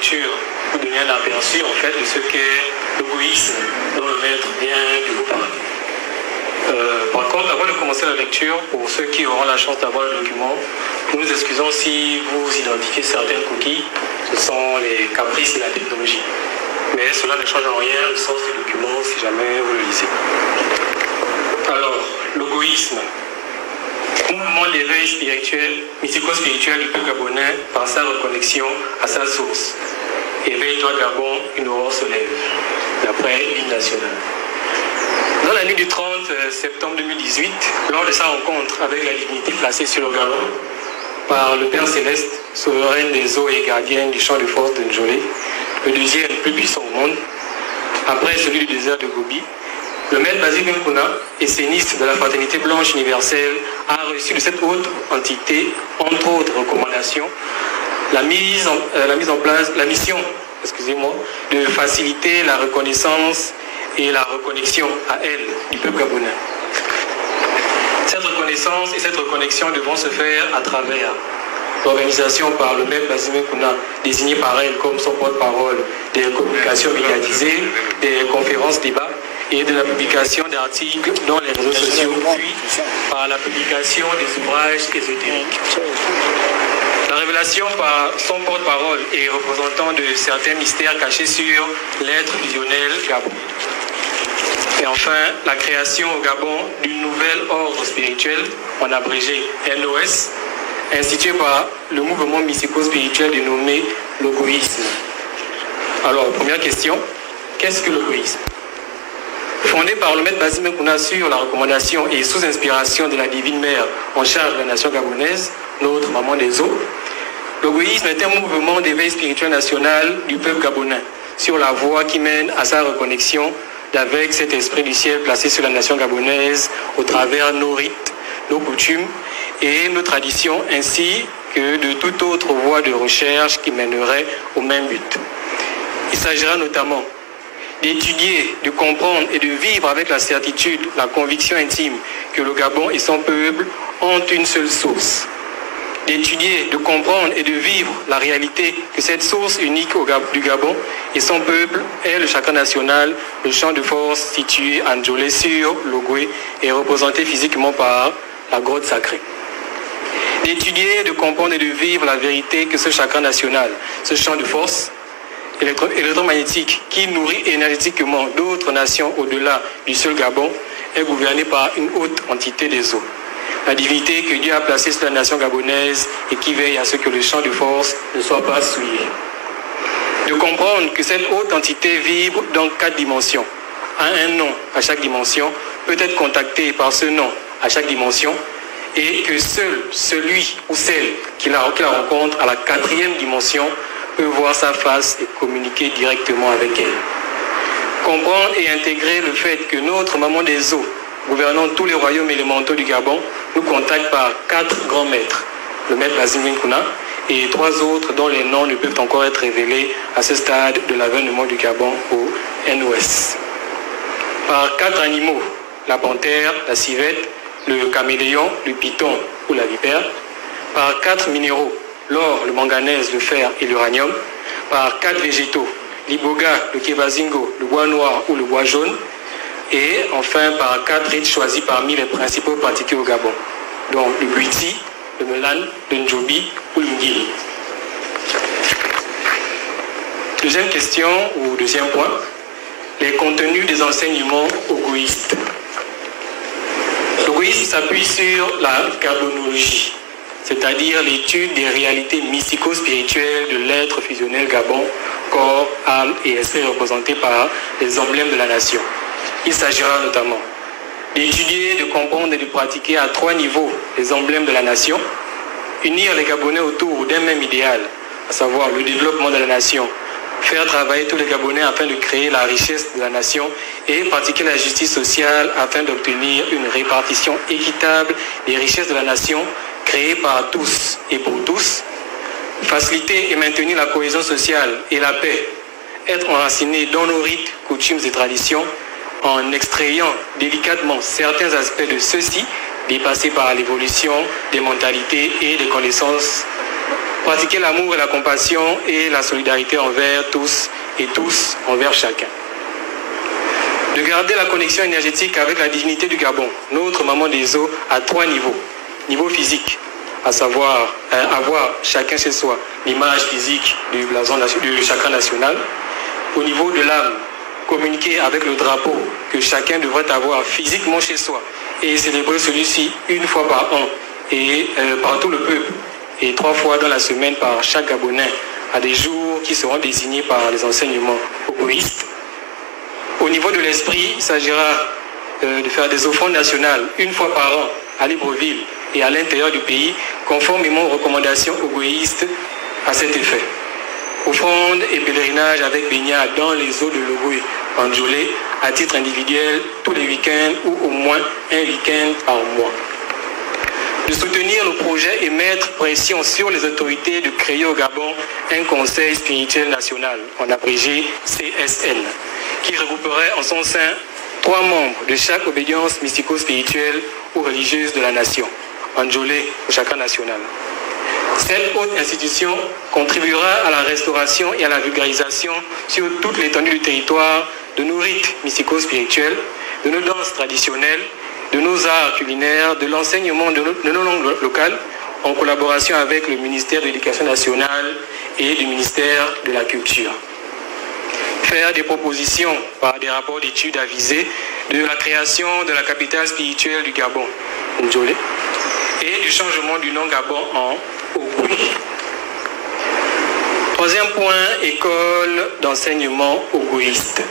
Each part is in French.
lecture pour donner un aperçu en fait de ce qu'est l'égoïsme dont le maître vient de vous parler. Par contre, avant de commencer la lecture, pour ceux qui auront la chance d'avoir le document, nous nous excusons si vous identifiez certaines coquilles, ce sont les caprices de la technologie. Mais cela ne change en rien le sens du document si jamais vous le lisez. Alors, l'égoïsme. Mouvement d'éveil spirituel, mystico-spirituel du peuple gabonais par sa reconnexion à sa source. Éveille-toi Gabon, une aurore se lève, d'après l'hymne national. Dans la nuit du 30 septembre 2018, lors de sa rencontre avec la divinité placée sur le Gabon par le Père Céleste, souveraine des eaux et gardienne du champ de force de Njolé, le deuxième plus puissant au monde, après celui du désert de Gobi, le maître Basile Nkuna, esséniste de la fraternité blanche universelle, a reçu de cette haute entité, entre autres recommandations, la mission, de faciliter la reconnaissance et la reconnexion à elle du peuple gabonais. Cette reconnaissance et cette reconnexion devront se faire à travers l'organisation par le maître Basile Nkuna, désigné par elle comme son porte-parole, des communications médiatisées, des conférences débats, et de la publication d'articles dans les réseaux sociaux, puis par la publication des ouvrages ésotériques. La révélation par son porte-parole et représentant de certains mystères cachés sur l'être fusionnel Gabon. Et enfin, la création au Gabon d'une nouvelle ordre spirituel, en abrégé NOS, institué par le mouvement mystico-spirituel dénommé l'égoïsme. Alors, première question, qu'est-ce que l'égoïsme ? Fondé par le maître Basile Nkuna sur la recommandation et sous inspiration de la Divine Mère en charge de la nation gabonaise, notre maman des eaux, l'égoïsme est un mouvement d'éveil spirituel national du peuple gabonais sur la voie qui mène à sa reconnexion avec cet esprit du ciel placé sur la nation gabonaise au travers nos rites, nos coutumes et nos traditions, ainsi que de toute autre voie de recherche qui mènerait au même but. Il s'agira notamment d'étudier, de comprendre et de vivre avec la certitude, la conviction intime que le Gabon et son peuple ont une seule source. D'étudier, de comprendre et de vivre la réalité que cette source unique du Gabon et son peuple est le chakra national, le champ de force situé à Njolé sur l'Ogoué et représenté physiquement par la grotte sacrée. D'étudier, de comprendre et de vivre la vérité que ce chakra national, ce champ de force, électromagnétique qui nourrit énergétiquement d'autres nations au-delà du seul Gabon est gouverné par une haute entité des eaux. La divinité que Dieu a placée sur la nation gabonaise et qui veille à ce que le champ de force ne soit pas souillé. De comprendre que cette haute entité vibre dans 4 dimensions, a un nom à chaque dimension, peut être contacté par ce nom à chaque dimension et que seul celui ou celle qui la rencontre à la 4e dimension peut voir sa face et communiquer directement avec elle. Comprendre et intégrer le fait que notre maman des eaux, gouvernant tous les royaumes élémentaux du Gabon, nous contacte par 4 grands maîtres, le maître Basile Nkuna et 3 autres dont les noms ne peuvent encore être révélés à ce stade de l'avènement du Gabon au NOS. Par 4 animaux, la panthère, la civette, le caméléon, le python ou la vipère, par 4 minéraux, l'or, le manganèse, le fer et l'uranium, par 4 végétaux, l'iboga, le kevazingo, le bois noir ou le bois jaune, et enfin par 4 rites choisis parmi les principaux pratiqués au Gabon, donc le buiti, le melane, le njobi ou le ngili. Deuxième question ou deuxième point, les contenus des enseignements ogoïstes. L'égoïsme s'appuie sur la gabonologie, c'est-à-dire l'étude des réalités mystico-spirituelles de l'être fusionnel Gabon, corps, âme et esprit représentés par les emblèmes de la nation. Il s'agira notamment d'étudier, de comprendre et de pratiquer à 3 niveaux les emblèmes de la nation, unir les Gabonais autour d'un même idéal, à savoir le développement de la nation, faire travailler tous les Gabonais afin de créer la richesse de la nation et pratiquer la justice sociale afin d'obtenir une répartition équitable des richesses de la nation créées par tous et pour tous, faciliter et maintenir la cohésion sociale et la paix, être enraciné dans nos rites, coutumes et traditions, en extrayant délicatement certains aspects de ceux-ci, dépassés par l'évolution des mentalités et des connaissances pratiquer l'amour et la compassion et la solidarité envers tous et tous envers chacun. De garder la connexion énergétique avec la divinité du Gabon, notre maman des eaux, à 3 niveaux. Niveau physique, à savoir avoir chacun chez soi l'image physique du blason du chakra national. Au niveau de l'âme, communiquer avec le drapeau que chacun devrait avoir physiquement chez soi et célébrer celui-ci une fois par an et par tout le peuple et 3 fois dans la semaine par chaque Gabonais à des jours qui seront désignés par les enseignements ogoïstes. Au niveau de l'esprit, il s'agira de faire des offrandes nationales une fois par an à Libreville et à l'intérieur du pays, conformément aux recommandations ogoïstes à cet effet. Offrandes et pèlerinages avec baignade dans les eaux de Logoué, en Djolé, à titre individuel, tous les week-ends ou au moins un week-end par mois. De soutenir le projet et mettre pression sur les autorités de créer au Gabon un conseil spirituel national, en abrégé CSN, qui regrouperait en son sein 3 membres de chaque obédience mystico-spirituelle ou religieuse de la nation, en Djolé au chakra national. Cette haute institution contribuera à la restauration et à la vulgarisation sur toute l'étendue du territoire de nos rites mystico-spirituels, de nos danses traditionnelles, de nos arts culinaires, de l'enseignement de nos langues locales, en collaboration avec le ministère de l'Éducation nationale et du ministère de la Culture. Faire des propositions par des rapports d'études avisés de la création de la capitale spirituelle du Gabon, Ndjolé, et du changement du nom Gabon en Ogooué. 3e point, école d'enseignement ogoïste.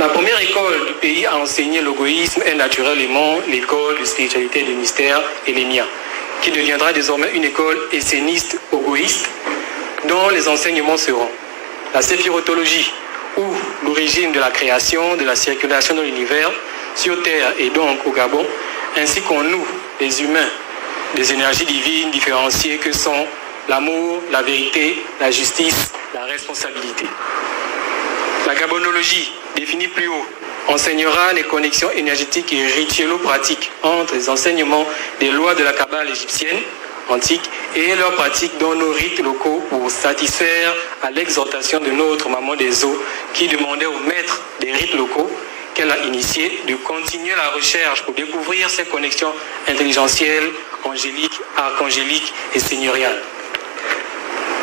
La première école du pays à enseigner l'ogoïsme est naturellement l'école de spiritualité et de mystère Elémia, qui deviendra désormais une école esséniste ogoïste dont les enseignements seront la séphirotologie, ou l'origine de la création, de la circulation de l'univers sur Terre et donc au Gabon, ainsi qu'en nous, les humains, des énergies divines différenciées que sont l'amour, la vérité, la justice, la responsabilité. La gabonologie, définie plus haut, enseignera les connexions énergétiques et rituelo-pratiques entre les enseignements des lois de la Kabbale égyptienne antique et leurs pratiques dans nos rites locaux pour satisfaire à l'exhortation de notre maman des eaux qui demandait aux maîtres des rites locaux qu'elle a initiés de continuer la recherche pour découvrir ces connexions intelligentielles, angéliques, archangéliques et seigneuriales.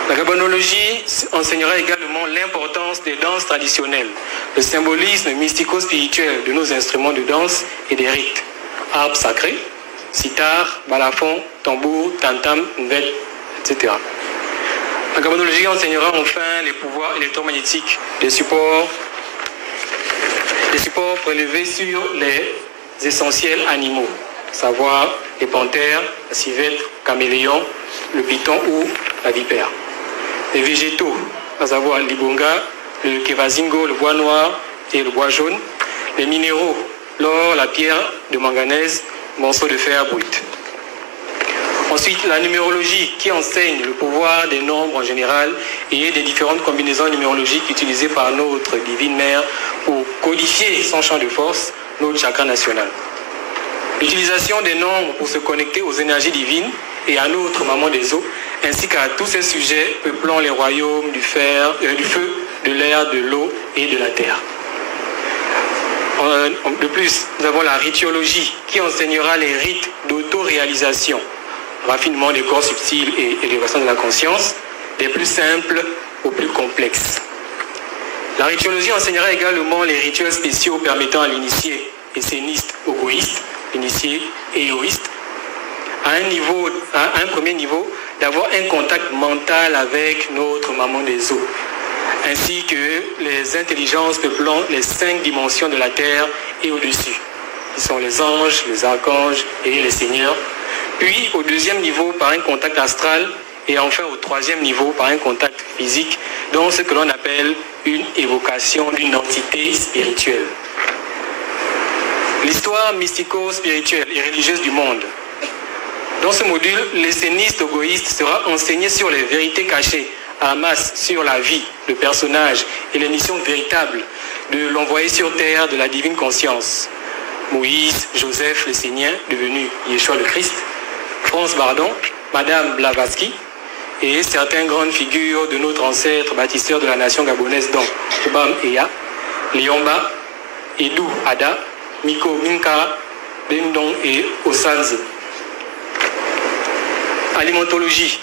La gabonologie enseignera également l'importance des danses traditionnelles, le symbolisme mystico-spirituel de nos instruments de danse et des rites, harpe sacrée, sitar, balafon, tambour, tam-tam, nvel, etc. La gabonologie enseignera enfin les pouvoirs électromagnétiques des supports prélevés sur les essentiels animaux, à savoir les panthères, la civette, le caméléon, le python ou la vipère. Les végétaux, à savoir l'ibonga, le kevazingo, le bois noir et le bois jaune. Les minéraux, l'or, la pierre de manganèse, morceaux de fer brut. Ensuite, la numérologie qui enseigne le pouvoir des nombres en général et des différentes combinaisons numérologiques utilisées par notre divine mère pour codifier son champ de force, notre chakra national. L'utilisation des nombres pour se connecter aux énergies divines et à notre maman des eaux, ainsi qu'à tous ces sujets peuplant les royaumes du feu, de l'air, de l'eau et de la terre. De plus, nous avons la rituologie qui enseignera les rites d'autoréalisation, raffinement des corps subtils et élévation de la conscience, des plus simples aux plus complexes. La rituologie enseignera également les rituels spéciaux permettant à l'initié esséniste ogoïste, l'initié éoïste, à un premier niveau, d'avoir un contact mental avec notre maman des eaux, ainsi que les intelligences peuplant les 5 dimensions de la terre et au-dessus, qui sont les anges, les archanges et les seigneurs. Puis au 2e niveau par un contact astral et enfin au 3e niveau par un contact physique, dans ce que l'on appelle une évocation d'une entité spirituelle. L'histoire mystico-spirituelle et religieuse du monde. Dans ce module, l'esséniste ogoïste sera enseigné sur les vérités cachées à la masse sur la vie, le personnage et les missions véritables de l'envoyé sur terre de la divine conscience. Moïse, Joseph, le Seigneur, devenu Yeshua le Christ, France Bardon, Madame Blavatsky, et certaines grandes figures de notre ancêtre bâtisseur de la nation gabonaise, dont Obam Eya, Liomba, Edu Ada, Miko Minka, Bendong et Osanze. Alimentologie,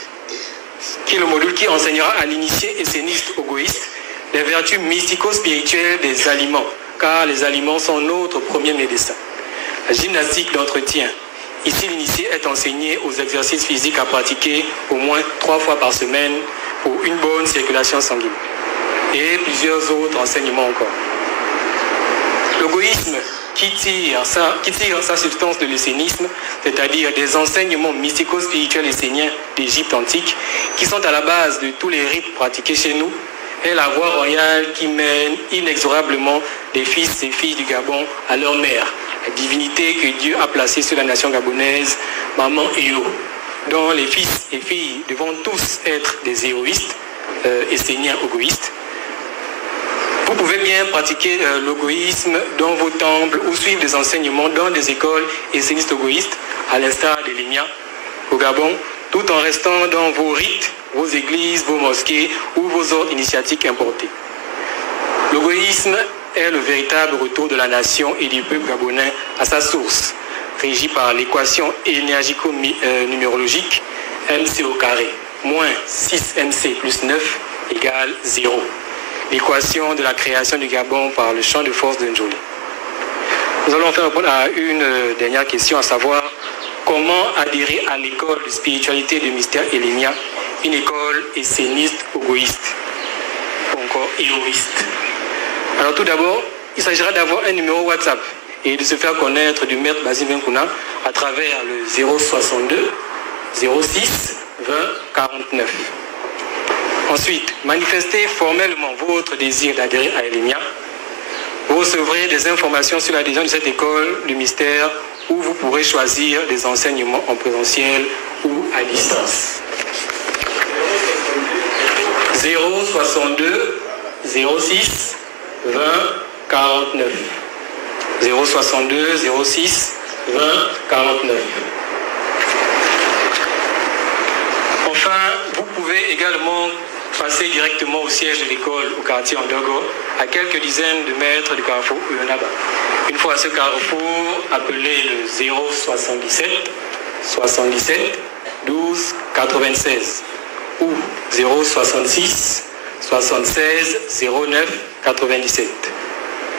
qui est le module qui enseignera à l'initié esséniste ogoïste les vertus mystico-spirituelles des aliments, car les aliments sont notre premier médecin. La gymnastique d'entretien. Ici, l'initié est enseigné aux exercices physiques à pratiquer au moins 3 fois par semaine pour une bonne circulation sanguine. Et plusieurs autres enseignements encore. L'ogoïsme qui tire sa substance de l'essénisme, c'est-à-dire des enseignements mystico-spirituels esséniens d'Égypte antique, qui sont à la base de tous les rites pratiqués chez nous, est la voie royale qui mène inexorablement des fils et filles du Gabon à leur mère, la divinité que Dieu a placée sur la nation gabonaise, Maman Eo, dont les fils et filles devront tous être des héroïstes, esséniens ogoïstes. Vous pouvez bien pratiquer l'ogoïsme dans vos temples ou suivre des enseignements dans des écoles essénistes ogoïstes, à l'instar des Lémiens au Gabon, tout en restant dans vos rites, vos églises, vos mosquées ou vos ordres initiatiques importés. L'ogoïsme est le véritable retour de la nation et du peuple gabonais à sa source, régie par l'équation énergico-numérologique MC au carré, moins 6MC plus 9 égale 0. L'équation de la création du Gabon par le champ de force de Njoli. Nous allons faire répondre à une dernière question, à savoir comment adhérer à l'école de spiritualité de mystère Elémia, une école esséniste ogoïste, ou encore héroïste. Alors tout d'abord, il s'agira d'avoir un numéro WhatsApp et de se faire connaître du maître Basile Venkuna à travers le 062 06 20 49. Ensuite, manifestez formellement votre désir d'adhérer à Elémia. Vous recevrez des informations sur l'adhésion de cette école du mystère où vous pourrez choisir des enseignements en présentiel ou à distance. 062 06 20 49. 062 06 20 49. Enfin, vous pouvez également passer directement au siège de l'école au quartier Andogo, à quelques dizaines de mètres du carrefour Uyonaba. Une fois à ce carrefour, appelez le 077 77 12 96 ou 066 76 09 97.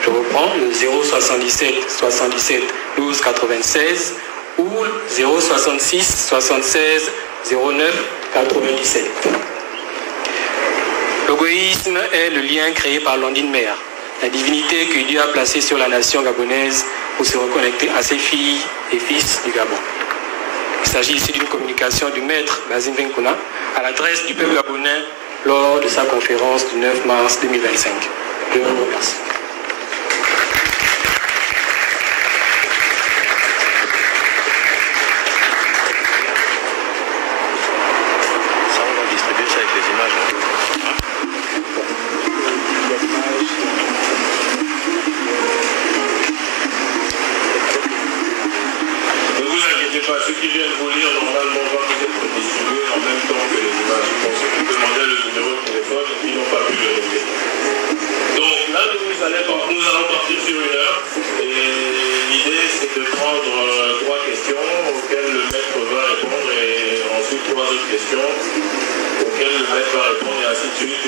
Je reprends le 077 77 12 96 ou 066 76 09 97. L'ogoïsme est le lien créé par l'Ondine Mère, la divinité que Dieu a placée sur la nation gabonaise pour se reconnecter à ses filles et fils du Gabon. Il s'agit ici d'une communication du maître Basile Venkuna à l'adresse du peuple gabonais lors de sa conférence du 9 mars 2025. Je vous remercie. Questions auxquelles le maître va répondre et ainsi de suite.